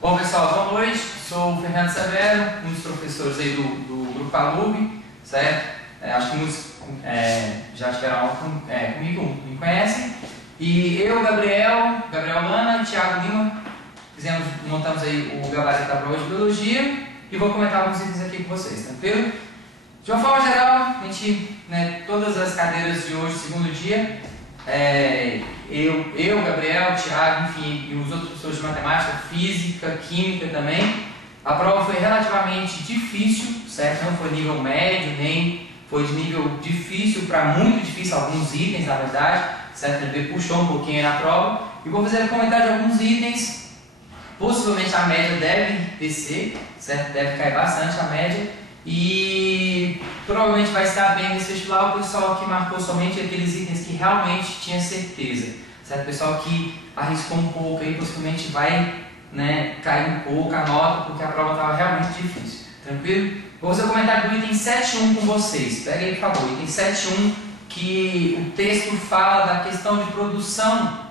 Bom pessoal, boa noite, sou o Fernando Severo, um dos professores aí do Grupo Alub, certo? Acho que muitos já tiveram aula comigo, me conhecem. E eu, Gabriel Lana e Thiago Lima, montamos aí o gabarito da prova de Biologia e vou comentar alguns itens aqui com vocês, tranquilo? De uma forma geral, a gente, todas as cadeiras de hoje, segundo dia, eu, Gabriel, Thiago, enfim, e os outros professores de matemática, física, química também, a prova foi relativamente difícil, certo? Não foi nível médio, nem foi de nível difícil para muito difícil, alguns itens, na verdade, certo? Ele puxou um pouquinho na prova, e vou fazer um comentário de alguns itens. Possivelmente a média deve descer, certo? Deve cair bastante a média, e provavelmente vai estar bem nesse vestibular o pessoal que marcou somente aqueles itens que realmente tinha certeza, certo? O pessoal que arriscou um pouco aí possivelmente vai cair um pouco a nota porque a prova estava realmente difícil, tranquilo? Vou fazer o comentário do item 7.1 com vocês, pega aí por favor, item 7.1, que o texto fala da questão de produção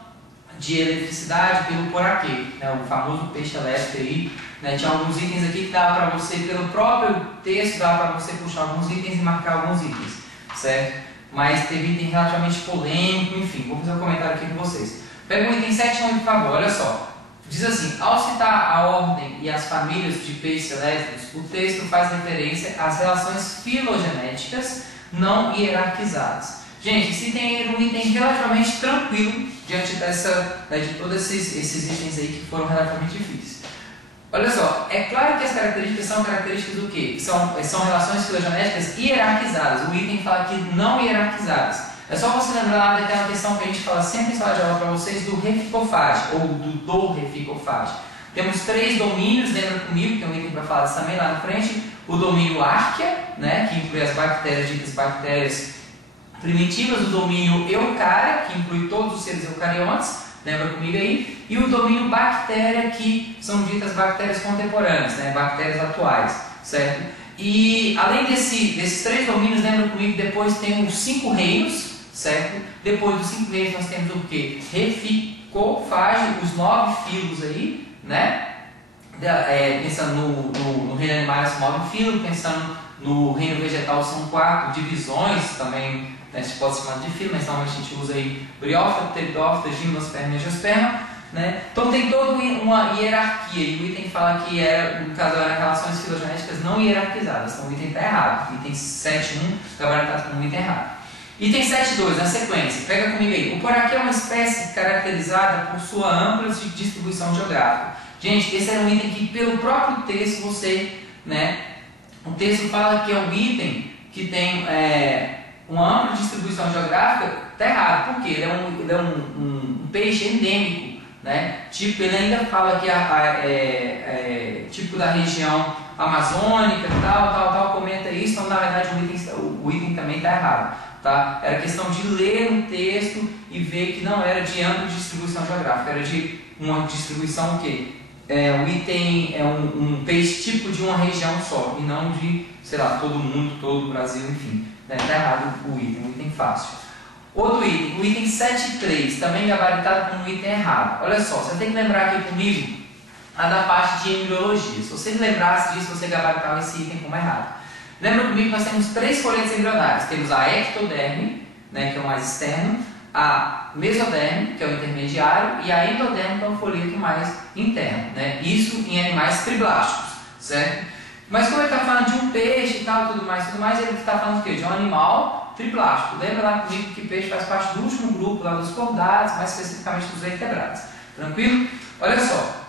de eletricidade pelo poraquê, o famoso peixe elétrico aí. Tinha alguns itens aqui que dava para você, pelo próprio texto, dava para você puxar alguns itens e marcar alguns itens, certo? Mas teve item relativamente polêmico, enfim, vou fazer um comentário aqui com vocês. Pega o item 7.1, por favor, olha só. Diz assim: ao citar a ordem e as famílias de peixes elétricos, o texto faz referência às relações filogenéticas não hierarquizadas. Gente, esse item é um item relativamente tranquilo diante de todos esses itens aí que foram relativamente difíceis. Olha só, é claro que as características são características do quê? São relações filogenéticas hierarquizadas. O item fala que não hierarquizadas. É só você lembrar lá daquela questão que a gente fala sempre em sala de aula para vocês do reficofage, ou do reficofage. Temos 3 domínios, lembra comigo, tem um item para falar disso também lá na frente. O domínio Archaea, que inclui as bactérias, ditas bactérias primitivas. O domínio Eukarya, que inclui todos os seres eucariontes. Lembra comigo aí? E o domínio bactéria, que são ditas bactérias contemporâneas, bactérias atuais, certo? E além desses 3 domínios, lembra comigo, depois tem os 5 reinos, certo? Depois dos 5 reinos nós temos o quê? Reficofage, os 9 filos aí, pensando no reino animal são 9 filos, pensando no reino vegetal são 4 divisões também. Se pode chamar de filo, mas normalmente a gente usa aí briófita, pteridófita, gimnosperma e angiosperma, Então tem toda uma hierarquia, e o item fala que no caso eram relações filogenéticas não hierarquizadas, então o item está errado. Item 7.1 gabaritado como um item errado. Item 7.2, na sequência, pega comigo aí. O poraquê é uma espécie caracterizada por sua ampla distribuição geográfica. Gente, esse era um item que pelo próprio texto o texto fala que é um item que tem uma ampla distribuição geográfica. Está errado, por quê? Ele é um peixe endêmico, Tipo, ele ainda fala que é típico da região amazônica, tal, comenta isso, então na verdade o item também está errado, tá? Era questão de ler um texto e ver que não era de ampla distribuição geográfica, era de uma distribuição o quê? O item é um peixe típico de uma região só, e não de, sei lá, todo mundo, todo o Brasil, enfim. Está errado o item fácil. Outro item, o item 7.3, também gabaritado como um item errado. Olha só, você tem que lembrar aqui comigo a da parte de embriologia. Se você lembrasse disso, você gabaritava esse item como errado. Lembra comigo que nós temos 3 folhetas embrionárias. Temos a ectoderme, que é o mais externo, a mesoderme, que é o intermediário, e a endoderme, que é o folheto mais interno. Isso em animais triblásticos, certo? Mas como ele está falando de um peixe e tal, tudo mais, ele está falando o quê? De um animal triplástico. Lembra lá comigo que peixe faz parte do último grupo lá dos cordados, mais especificamente dos vertebrados. Tranquilo? Olha só,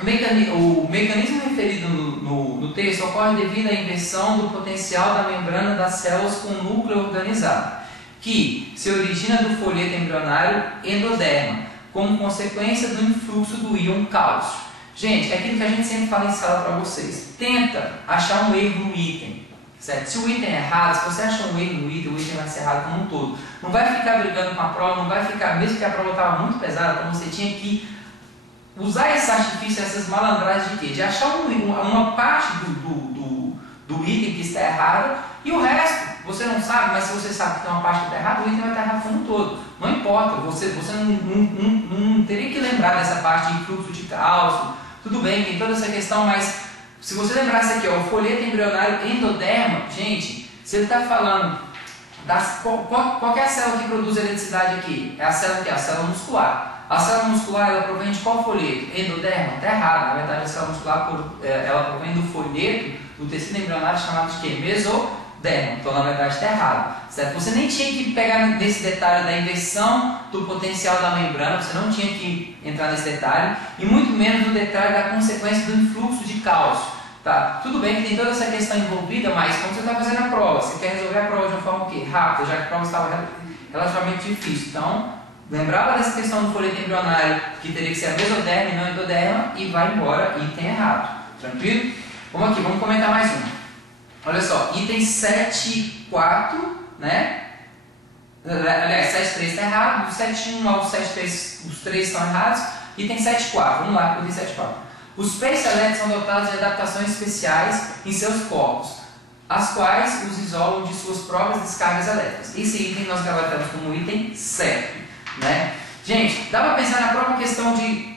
o mecanismo referido no texto ocorre devido à inversão do potencial da membrana das células com o núcleo organizado, que se origina do folheto embrionário endoderma, como consequência do influxo do íon cálcio. Gente, é aquilo que a gente sempre fala em sala para vocês. Tenta achar um erro no item, certo? Se o item é errado, se você achar um erro no item, o item vai ser errado como um todo. Não vai ficar brigando com a prova, não vai ficar, mesmo que a prova estava muito pesada, então você tinha que usar esse artifício, essas malandragens de quê? De achar uma parte do item que está errada e o resto você não sabe, mas se você sabe que tem uma parte que está errada, o item vai estar errado como um todo. Não importa, você não teria que lembrar dessa parte de fluxo de cálcio, tudo bem, tem toda essa questão, mas se você lembrar isso aqui, ó, o folheto embrionário endoderma, gente, se ele está falando, qual que é a célula que produz eletricidade aqui? É a célula que é a célula muscular. A célula muscular, ela provém de qual folheto? Endoderma? Está errado. Na verdade, a célula muscular, ela provém do folheto do tecido embrionário chamado de quê? Mesoderma. Então, na verdade, está errado. Certo? Você nem tinha que pegar nesse detalhe da inversão do potencial da membrana, você não tinha que entrar nesse detalhe, e muito menos no detalhe da consequência do influxo de cálcio. Tá? Tudo bem que tem toda essa questão envolvida, mas quando você está fazendo a prova, você quer resolver a prova de uma forma rápida, já que a prova estava relativamente difícil. Então, lembrava dessa questão do folheto embrionário, que teria que ser a mesoderma e não a endoderma, e vai embora, item errado. Tranquilo? Vamos aqui, vamos comentar mais um. Olha só, item 7.4, né? Aliás, 7.3 está errado, do 7.1 ao 7.3 os três estão errados, item 7.4, vamos lá, item 7.4. Os peixes elétricos são dotados de adaptações especiais em seus corpos, as quais os isolam de suas próprias descargas elétricas. Esse item nós gabaritamos como item certo, né? Gente, dá para pensar na própria questão de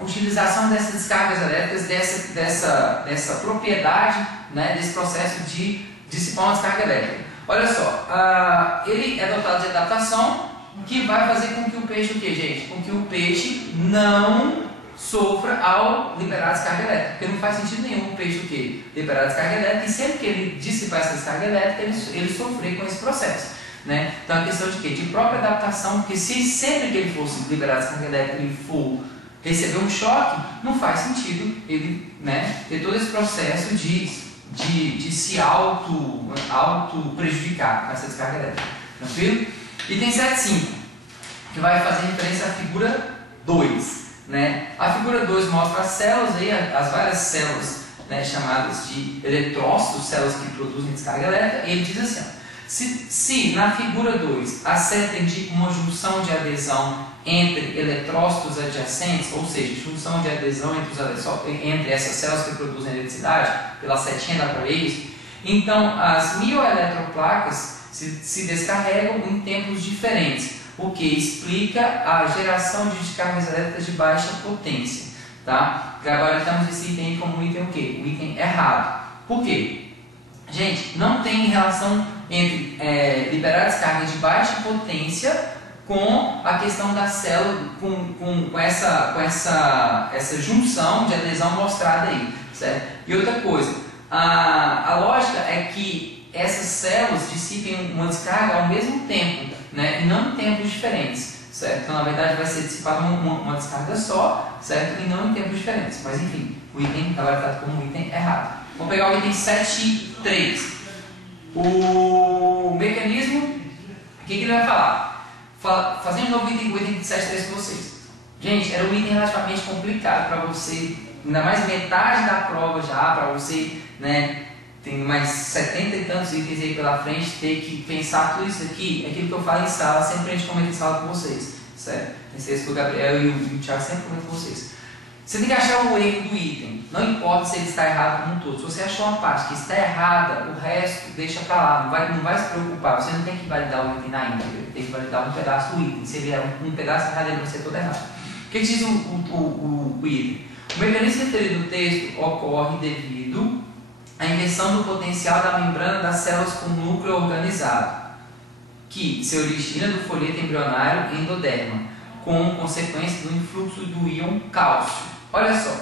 utilização dessas descargas elétricas, dessa propriedade, né, desse processo de dissipar uma descarga elétrica. Olha só, ele é dotado de adaptação que vai fazer com que o peixe, o que, gente? Com que o peixe não sofra ao liberar a descarga elétrica, porque não faz sentido nenhum o peixe o quê? Liberar a descarga elétrica, e sempre que ele dissipar essa descarga elétrica, ele sofrer com esse processo, né? Então a questão de quê? De própria adaptação, porque se sempre que ele fosse liberar a descarga elétrica ele for receber um choque, não faz sentido ele, né, ter todo esse processo de se auto prejudicar com essa descarga elétrica, tranquilo? Item 7.5, que vai fazer referência à figura 2. Né? A figura 2 mostra as células, aí, as várias células, né, chamadas de eletrócitos, células que produzem descarga elétrica, e ele diz assim, ó, se na figura 2 a seta indica uma junção de adesão entre eletrócitos adjacentes, ou seja, junção de adesão entre essas células que produzem eletricidade, pela setinha dá para ver isso, então as mioeletroplacas se descarregam em tempos diferentes, o que explica a geração de descargas elétricas de baixa potência. Tá? Gabaritamos esse item como um item o quê? O item errado. Por quê? Gente, não tem relação entre liberar descarga de baixa potência com a questão da célula, com essa junção de adesão mostrada aí. Certo? E outra coisa, a lógica é que essas células dissipem uma descarga ao mesmo tempo, né, e não em tempos diferentes, certo? Então, na verdade, vai ser dissipada uma descarga só, certo? E não em tempos diferentes. Mas, enfim, o item está gabaritado como um item errado. Vamos pegar o item 7.3. O mecanismo, o que ele vai falar? Fazendo de novo o item 7.3 com vocês. Gente, era um item relativamente complicado para você, ainda mais metade da prova já, para você, né? Tem mais 70 e tantos itens aí pela frente, ter que pensar tudo isso aqui, é aquilo que eu falo em sala, sempre a gente comenta em sala com vocês, certo? Esse que o Gabriel e o Thiago sempre comentam com vocês. Você tem que achar o erro do item, não importa se ele está errado como um todo. Se você achou uma parte que está errada, o resto deixa para lá, não vai se preocupar, você não tem que validar o item na íntegra, tem que validar um pedaço do item. Se ele é um pedaço errado, ele vai ser todo errado. O que diz o item? O mecanismo referido no texto ocorre devido a inversão do potencial da membrana das células com núcleo organizado, que se origina do folheto embrionário endoderma, com consequência do influxo do íon cálcio. Olha só,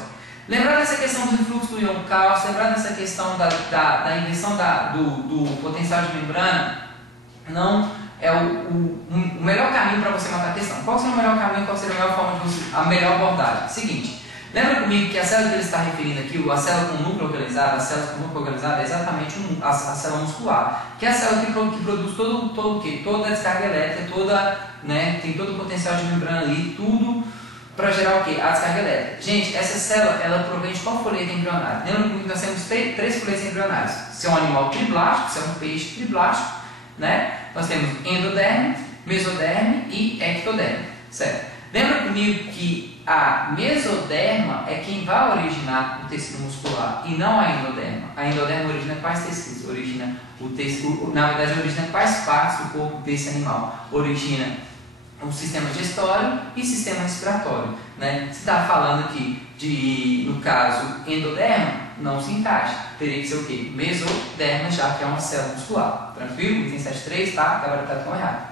lembrando dessa questão do influxo do íon cálcio, lembrando dessa questão da inversão do potencial de membrana, não é o melhor caminho para você matar a questão. Qual seria o melhor caminho, qual seria a melhor forma de você, a melhor abordagem? Seguinte, lembra comigo que a célula que ele está referindo aqui, a célula com núcleo organizado, a célula com núcleo organizado é exatamente a célula muscular, que é a célula que produz todo o quê? Toda a descarga elétrica, tem todo o potencial de membrana ali, tudo para gerar o quê? A descarga elétrica. Gente, essa célula, ela provém de qual folheto embrionário? Lembra comigo que nós temos três folhetos embrionários. Se é um animal triblástico, se é um peixe triblástico, né? Nós temos endoderme, mesoderme e ectoderme, certo? Lembra comigo que a mesoderma é quem vai originar o tecido muscular e não a endoderma. A endoderma origina quais tecidos? Origina o tecido, na verdade, origina quais partes do corpo desse animal? Origina um sistema digestório e sistema respiratório, né? Se está falando aqui de, no caso, endoderma, não se encaixa. Teria que ser o quê? Mesoderma, já que é uma célula muscular. Tranquilo? Item 7.3, tá? Gabaritado com errado.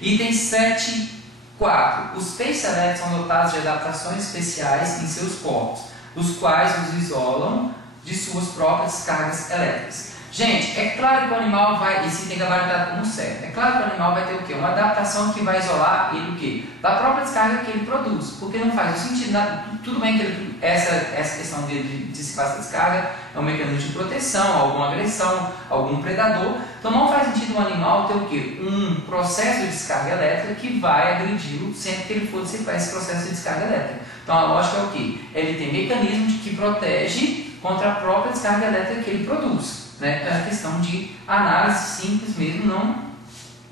Item 7.4. Os peixes selectos são dotados de adaptações especiais em seus corpos, os quais os isolam de suas próprias cargas elétricas. Gente, é claro que o animal vai, esse tem gabaritado como certo, é claro que o animal vai ter o quê? Uma adaptação que vai isolar ele o quê? Da própria descarga que ele produz, porque não faz sentido, tudo bem que essa questão de dissipar essa descarga é um mecanismo de proteção, alguma agressão, algum predador, então não faz sentido o animal ter o quê? Um processo de descarga elétrica que vai agredi-lo sempre que ele for dissipar esse processo de descarga elétrica. Então a lógica é o quê? Ele tem mecanismo que protege contra a própria descarga elétrica que ele produz. Né? É uma questão de análise simples mesmo, não,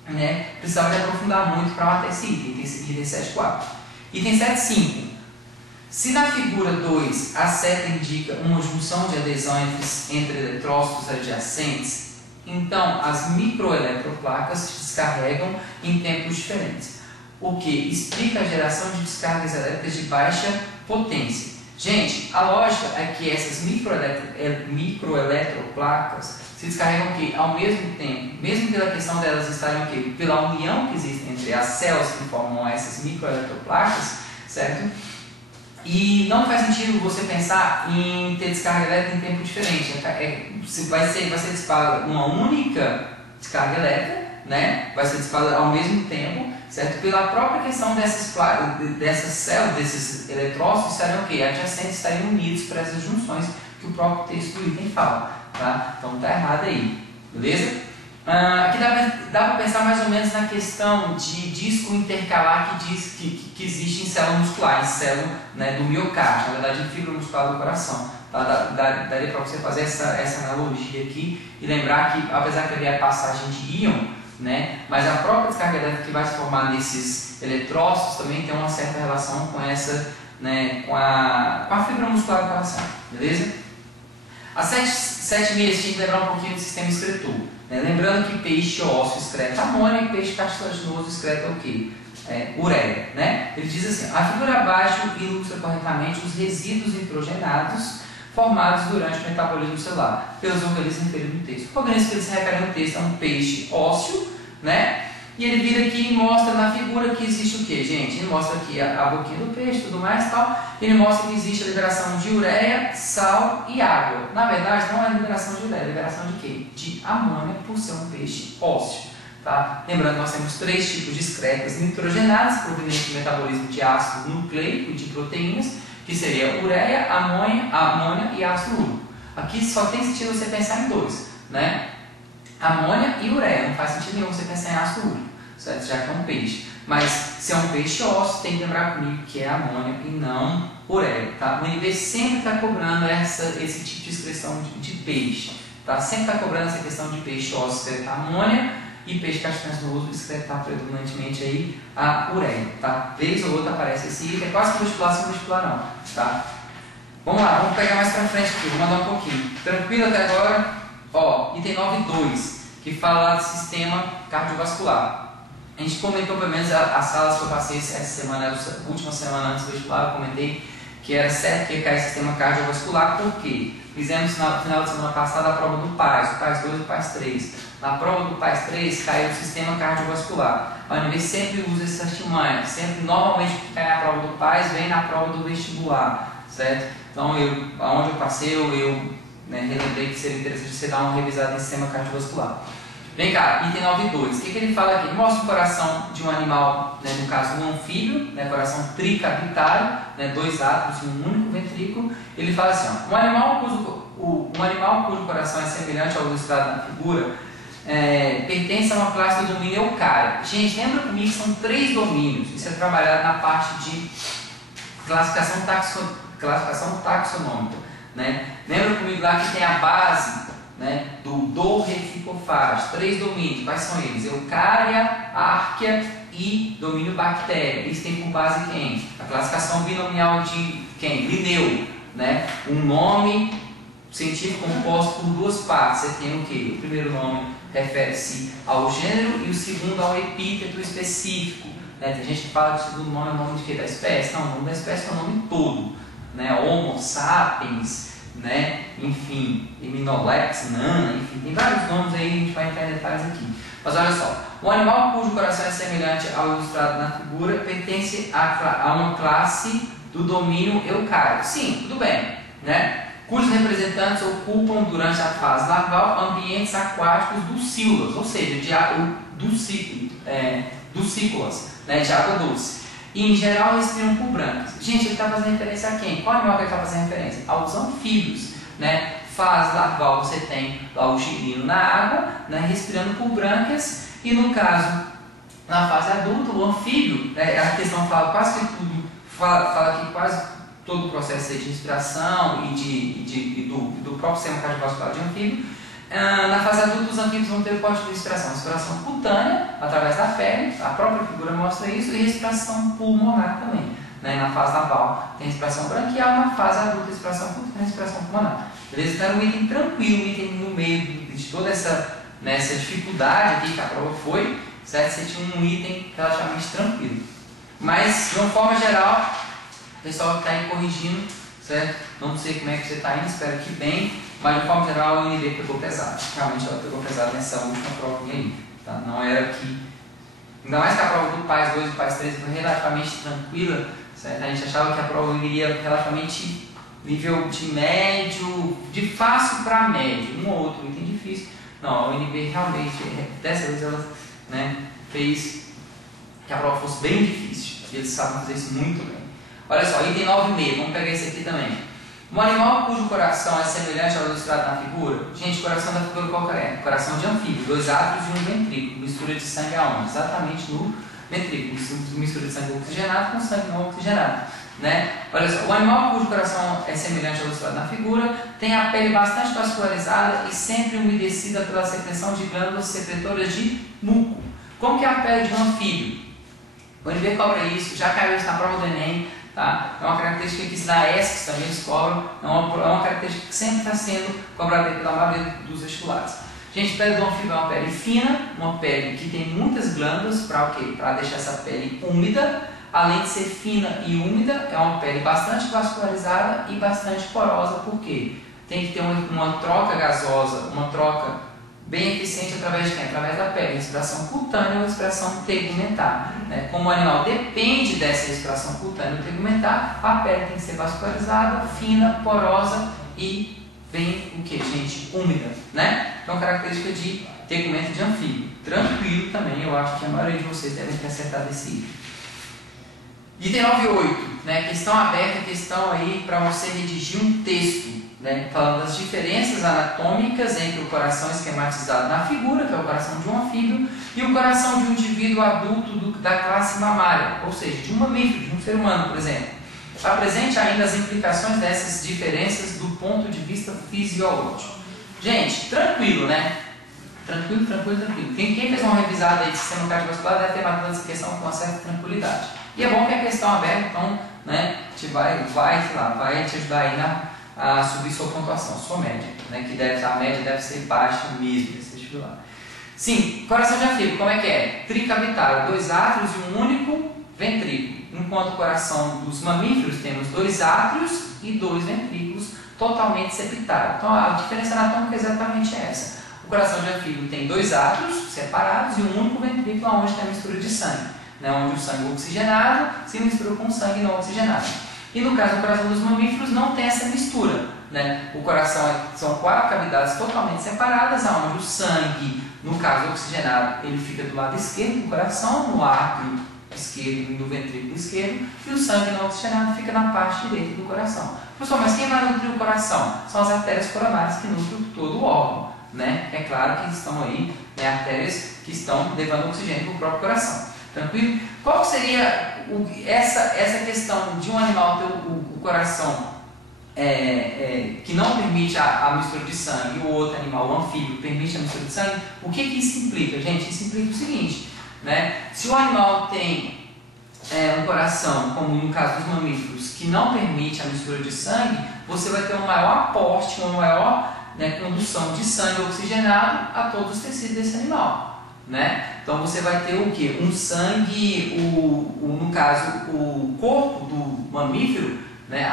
né, precisava de aprofundar muito para matar esse item, item 7.4. Item 7.5. Se na figura 2 a seta indica uma junção de adesão entre eletrócitos adjacentes, então as microeletroplacas se descarregam em tempos diferentes, o que explica a geração de descargas elétricas de baixa potência. Gente, a lógica é que essas microeletroplacas se descarregam aqui ao mesmo tempo, mesmo pela questão delas estarem aqui, pela união que existe entre as células que formam essas microeletroplacas, certo? E não faz sentido você pensar em ter descarga elétrica em tempo diferente. Vai ser dissipada uma única descarga elétrica, né? Vai ser dissipada ao mesmo tempo, certo? Pela própria questão dessas células, desses eletrócitos estariam o quê? Adjacentes, estariam unidos para essas junções que o próprio texto do item fala, tá? Então tá errado aí, beleza? Aqui dá para pensar mais ou menos na questão de disco intercalar que existe em célula muscular, em célula, né, do miocárdio, na verdade em fibra muscular do coração. Tá? Daria para você fazer essa analogia aqui e lembrar que, apesar que ali é a passagem de íon, né, mas a própria descarga elétrica que vai se formar nesses eletrócitos também tem uma certa relação com essa, né, com a fibra muscular do coração, beleza? A 7.6 tinha que lembrar um pouquinho do sistema excretor, né? Lembrando que peixe ósseo excreta amônia e peixe cartilaginoso excreta o quê? Ureia, né? Ele diz assim, a figura abaixo ilustra corretamente os resíduos nitrogenados formados durante o metabolismo celular pelos organismos referidos no texto. O organismo que ele se refere no texto é um peixe ósseo, né? E ele vira aqui e mostra na figura que existe o que, gente? Ele mostra aqui a boquinha do peixe e tudo mais e tal. Ele mostra que existe a liberação de ureia, sal e água. Na verdade, não é liberação de ureia, é liberação de quê? De amônia, por ser um peixe ósseo. Tá? Lembrando que nós temos 3 tipos de excretas nitrogenadas, provenientes do metabolismo de ácido nucleico e de proteínas, que seria ureia, amônia e ácido úrico. Aqui só tem sentido você pensar em 2, né? Amônia e ureia, não faz sentido nenhum você pensar em ácido úrico, certo? Já que é um peixe. Mas se é um peixe ósseo, tem que lembrar comigo que é amônia e não ureia, tá? O NB sempre está cobrando esse tipo de excreção de peixe, tá? Sempre está cobrando essa questão de peixe ósseo excretar amônia e peixe cartilaginoso excretar predominantemente aí a ureia, tá? Vez ou outra aparece esse item, é quase que vestibular sem vestibular não, tá? Vamos lá, vamos pegar mais pra frente aqui, vou mandar um pouquinho. Tranquilo até agora? Ó, item 9.2, que fala do sistema cardiovascular. A gente comentou pelo menos as salas que eu passei essa semana, a última semana antes do vestibular, eu comentei que era certo que ia cair sistema cardiovascular, por quê? Fizemos no final de semana passada a prova do PAS, o PAS 2 e o PAS 3. Na prova do PAS 3 caiu o sistema cardiovascular. A UNB sempre usa esse artimanha, sempre, normalmente o que cai na prova do PAS vem na prova do vestibular, certo? Então, aonde eu passei, eu relembrei que seria interessante você dar uma revisada no sistema cardiovascular. Vem cá, item 9.2, o que ele fala aqui? Ele mostra o coração de um animal, né, no caso um anfíbio, né, coração tricavitário, né, 2 átomos e um único ventrículo. Ele fala assim, ó, um animal cujo coração é semelhante ao ilustrado na figura, pertence a uma classe do domínio eucária. Gente, lembra comigo que são 3 domínios, isso é trabalhado na parte de classificação taxonômica, né? Lembra comigo lá que tem a base, né, do reficofage, 3 domínios, quais são eles? Eucária, árquea e domínio bactéria. Eles têm por base quem? A classificação binomial de quem? Linneu, né? Um nome científico composto por 2 partes. Você tem o que? O primeiro nome refere-se ao gênero e o segundo ao epíteto específico, né? Tem gente que fala que o segundo nome é o nome de quê? Da espécie. Não, o nome da espécie é o nome todo, né? Homo sapiens, né? Enfim, Iminolex, Nana, enfim, tem vários nomes aí, a gente vai entrar em detalhes aqui. Mas olha só, o animal cujo coração é semelhante ao ilustrado na figura pertence a uma classe do domínio eucário. Sim, tudo bem, né? Cujos representantes ocupam durante a fase larval ambientes aquáticos dulcícolas, ou seja, dulcícolas, né, de água doce. E em geral respiram por brancas. Gente, ele está fazendo referência a quem? Qual animal que ele está fazendo referência? Aos anfíbios, né? Fase larval você tem lá o girino na água, né, respirando por brancas, e no caso, na fase adulta, o anfíbio, né, a questão fala quase que tudo, fala que quase todo o processo de respiração e do próprio sistema cardiovascular de anfíbio. Na fase adulta, os anfíbios vão ter o corte de respiração cutânea, através da pele, a própria figura mostra isso, e respiração pulmonar também. Né? Na fase naval tem respiração branquial, na fase adulta, respiração cutânea, respiração pulmonar. Beleza? Então, é um item tranquilo, um item no meio de toda essa dificuldade aqui que a prova foi, certo? Você tinha um item relativamente tranquilo. Mas, de uma forma geral, o pessoal que está aí corrigindo, certo? Não sei como é que você está indo, espero que bem, mas de uma forma geral a UNB pegou pesado. Realmente ela pegou pesado nessa última prova aí. Tá? Não era que. Ainda mais que a prova do PAS 2 e do PAS 3 foi relativamente tranquila, certo? A gente achava que a prova iria relativamente nível de médio, de fácil para médio, um ou outro item difícil. Não, a UNB realmente, dessa vez ela, né, fez que a prova fosse bem difícil. E eles sabem fazer isso muito bem. Olha só, item 9,5, vamos pegar esse aqui também. Um animal cujo coração é semelhante ao ilustrado na figura. Gente, o coração da figura qual é? Coração de anfíbio, 2 átrios e um ventrículo. Mistura de sangue aonde? Exatamente no ventrículo. Mistura de sangue oxigenado com sangue não oxigenado. Né? Olha só, o animal cujo coração é semelhante ao ilustrado na figura tem a pele bastante vascularizada e sempre umedecida pela secreção de glândulas secretoras de muco. Como que é a pele de um anfíbio? O UNB cobra isso, já caiu isso na prova do Enem, tá? É uma característica que da ESC também eles cobram, é uma característica que sempre está sendo cobrada pela maioria dos vestibulares. Gente, a pele do anfíbio é uma pele fina, uma pele que tem muitas glândulas, para o quê? Para deixar essa pele úmida. Além de ser fina e úmida, é uma pele bastante vascularizada e bastante porosa, porque tem que ter uma troca gasosa, uma troca bem eficiente através de quem? Através da pele, respiração cutânea ou respiração tegumentar. Né? Como o animal depende dessa respiração cutânea ou tegumentar, a pele tem que ser vascularizada, fina, porosa e bem o que, gente? Úmida. Né? Então, característica de tegumento de anfíbio. Tranquilo também, eu acho que a maioria de vocês devem ter acertado esse item. Item 9,8, né? Questão aberta, questão aí para você redigir um texto, né? Falando das diferenças anatômicas entre o coração esquematizado na figura, que é o coração de um anfíbio, e o coração de um indivíduo adulto da classe mamária, ou seja, de um mamífero, de um ser humano, por exemplo. Apresente ainda as implicações dessas diferenças do ponto de vista fisiológico. Gente, tranquilo, né? Tranquilo. Quem fez uma revisada aí de sistema cardiovascular deve ter matado essa questão com uma certa tranquilidade. E é bom que a questão aberta, então, né, vai te ajudar aí a subir sua pontuação, sua média, né, que a média deve ser baixa mesmo nesse vestibular. Sim, coração de anfíbio, como é que é? Tricavitário, 2 átrios e um único ventrículo. Enquanto o coração dos mamíferos temos 2 átrios e 2 ventrículos totalmente septados. Então a diferença anatômica é exatamente essa. O coração de anfíbio tem 2 átrios separados e um único ventrículo onde tem a mistura de sangue. Né, onde o sangue oxigenado se mistura com o sangue não oxigenado. E no caso do coração dos mamíferos não tem essa mistura. Né? O coração são 4 cavidades totalmente separadas, onde o sangue, no caso oxigenado, ele fica do lado esquerdo do coração, no átrio esquerdo e no ventrículo esquerdo, e o sangue não oxigenado fica na parte direita do coração. Professor, mas quem vai nutrir o coração? São as artérias coronárias que nutrem todo o órgão. Né? É claro que estão aí, né, artérias que estão levando oxigênio para o próprio coração. Tranquilo? Qual seria essa questão de um animal ter o coração que não permite a mistura de sangue e o outro animal, o anfíbio, permite a mistura de sangue? O que isso implica, gente? Isso implica o seguinte, né? Se o animal tem um coração, como no caso dos mamíferos, que não permite a mistura de sangue, você vai ter um maior aporte, uma maior, né, condução de sangue oxigenado a todos os tecidos desse animal. né? Então você vai ter o que? Um sangue, no caso, o corpo do mamífero, né?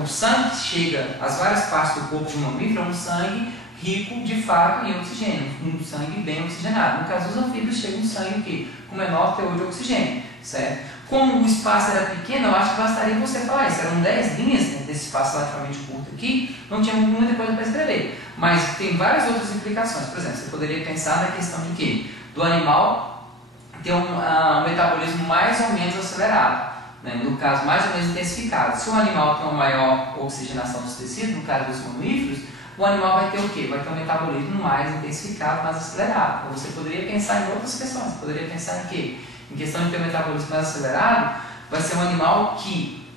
O sangue que chega às várias partes do corpo de um mamífero é um sangue rico de fato em oxigênio, um sangue bem oxigenado. No caso dos anfíbios chega um sangue que, com menor teor de oxigênio, certo? Como o espaço era pequeno, eu acho que bastaria você falar isso. Eram 10 linhas desse espaço relativamente curto aqui, não tinha muita coisa para escrever. Mas tem várias outras implicações. Por exemplo, você poderia pensar na questão de quê? Do animal ter um metabolismo mais ou menos acelerado, né? No caso, mais ou menos intensificado. Se o animal tem uma maior oxigenação dos tecidos, no caso dos mamíferos, o animal vai ter o quê? Vai ter um metabolismo mais intensificado, mais acelerado. Então você poderia pensar em outras questões. Você poderia pensar em quê? Em questão de ter um metabolismo mais acelerado, vai ser um animal que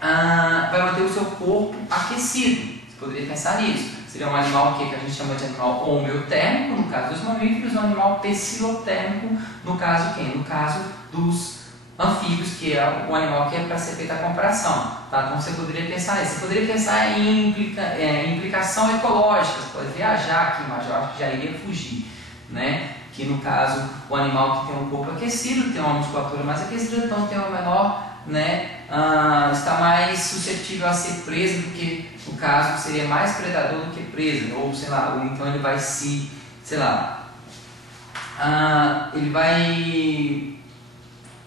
vai manter o seu corpo aquecido. Você poderia pensar nisso. Seria um animal que a gente chama de animal homeotérmico, no caso dos mamíferos, um animal psilotérmico, no caso de quem? No caso dos anfíbios, que é o animal que é para ser feita a comparação. Tá? Então você poderia pensar nisso. Você poderia pensar em implicação ecológica. Você pode viajar aqui, mas eu acho que já iria fugir, né? Que no caso, o animal que tem um corpo aquecido, tem uma musculatura mais aquecida, então tem uma menor, né, está mais suscetível a ser preso do que, no caso, seria mais predador do que preso, ou sei lá, ou então ele vai se, sei lá, ele vai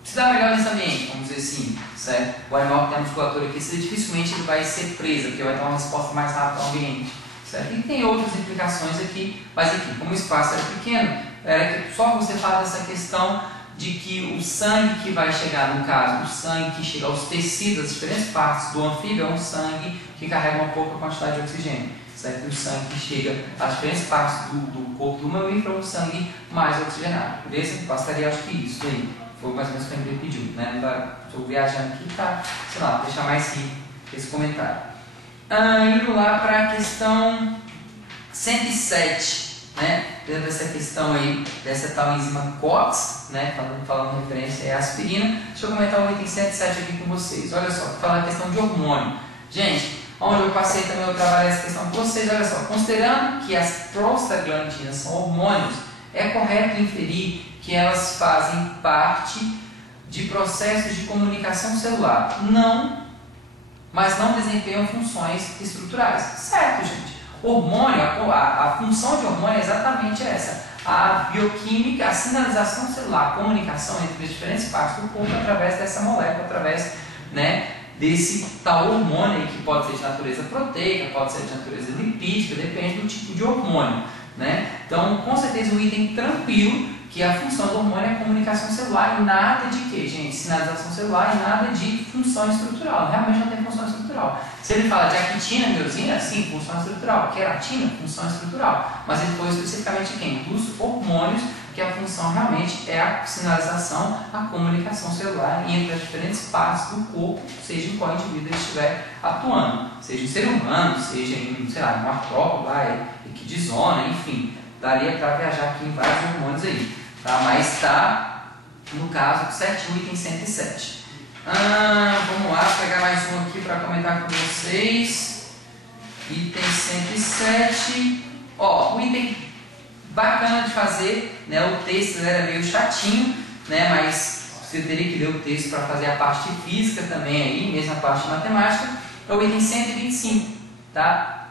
se dar melhor nesse ambiente, vamos dizer assim, certo? O animal que tem a musculatura aquecida, dificilmente ele vai ser preso, porque vai dar uma resposta mais rápida ao ambiente, certo? E tem outras implicações aqui, mas aqui, como o espaço era pequeno, era que só você fala dessa questão de que o sangue que vai chegar, no caso, o sangue que chega aos tecidos, as diferentes partes do anfíbio, é um sangue que carrega uma pouca quantidade de oxigênio, certo? O sangue que chega às diferentes partes do corpo do mamífero é um sangue mais oxigenado, beleza? Bastaria, acho que isso aí, foi mais ou menos o que a André pediu, né? Estou viajando aqui para, sei lá, deixar mais rico esse comentário. Indo lá para a questão 107. Né? Dentro dessa questão aí, dessa tal enzima COX, né? falando referência à aspirina, deixa eu comentar o item 107 aqui com vocês. Olha só, falar a questão de hormônio. Gente, onde eu passei também eu trabalhei essa questão com vocês, olha só, considerando que as prostaglandinas são hormônios, é correto inferir que elas fazem parte de processos de comunicação celular. Não, mas não desempenham funções estruturais. Certo, gente? Hormônio, a função de hormônio é exatamente essa, a bioquímica, a sinalização celular, a comunicação entre as diferentes partes do corpo através dessa molécula, através, né, desse tal hormônio aí, que pode ser de natureza proteica, pode ser de natureza lipídica, depende do tipo de hormônio, né? Então, com certeza, um item tranquilo, que a função do hormônio é a comunicação celular e nada de quê, gente? Sinalização celular e nada de função estrutural. Realmente não tem função estrutural. Se ele fala de actina, miosina, sim, função estrutural. Queratina, função estrutural. Mas ele falou especificamente de quem? Dos hormônios, que a função realmente é a sinalização, a comunicação celular entre as diferentes partes do corpo, seja em qual indivíduo ele estiver atuando. Seja um ser humano, seja em, sei lá, um artrópode, equidizona, enfim. Daria para viajar aqui em vários hormônios aí. Tá? Mas está, no caso, certinho, item 107. Vamos lá, pegar mais um aqui para comentar com vocês. Item 107. Ó, um item bacana de fazer, né? O texto era meio chatinho, né? Mas você teria que ler o texto para fazer a parte física também aí, mesmo a parte de matemática. É o item 125, tá?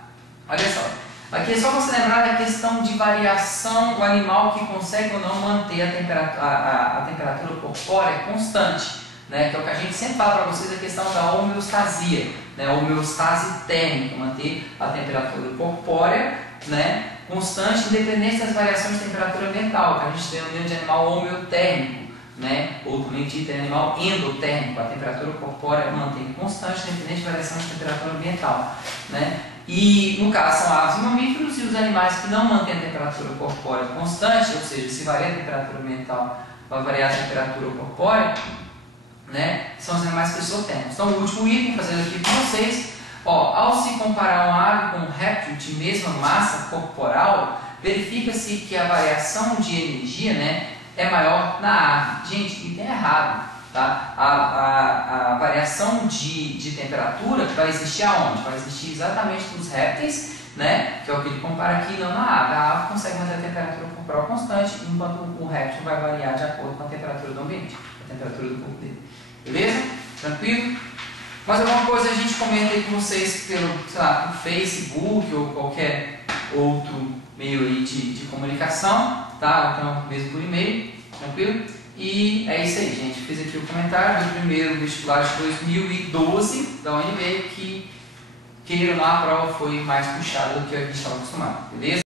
Olha só. Aqui é só você lembrar da questão de variação, o animal que consegue ou não manter a temperatura corpórea constante, né? Que é o que a gente sempre fala para vocês, a questão da homeostasia, né? A homeostase térmica, manter a temperatura corpórea, né, constante, independente das variações de temperatura ambiental, que a gente tem um nível de animal homeotérmico, né? Ou também dito animal endotérmico, a temperatura corpórea mantém constante, independente de variação de temperatura ambiental, né? E no caso são aves e mamíferos, e os animais que não mantêm a temperatura corpórea constante, ou seja, se varia a temperatura ambiental, vai variar a temperatura corpórea, né, são os animais exotérmicos. Então o último item, fazendo aqui com vocês, ó, ao se comparar uma ave com um réptil de mesma massa corporal, verifica-se que a variação de energia, né, é maior na ave. Gente, item errado. Tá? A variação de temperatura vai existir aonde? Vai existir exatamente nos répteis, né? Que é o que ele compara aqui, não na ave. A ave consegue manter a temperatura corporal constante, enquanto o réptil vai variar de acordo com a temperatura do ambiente, a temperatura do corpo dele. Beleza? Tranquilo? Mais alguma coisa a gente comenta aí com vocês pelo, sei lá, pelo Facebook ou qualquer outro meio aí de comunicação, tá? Então, mesmo por e-mail, tranquilo? E é isso aí, gente. Fiz aqui o comentário do primeiro vestibular de 2012, da UNB, que, queira lá, a prova foi mais puxada do que a gente estava acostumado, beleza?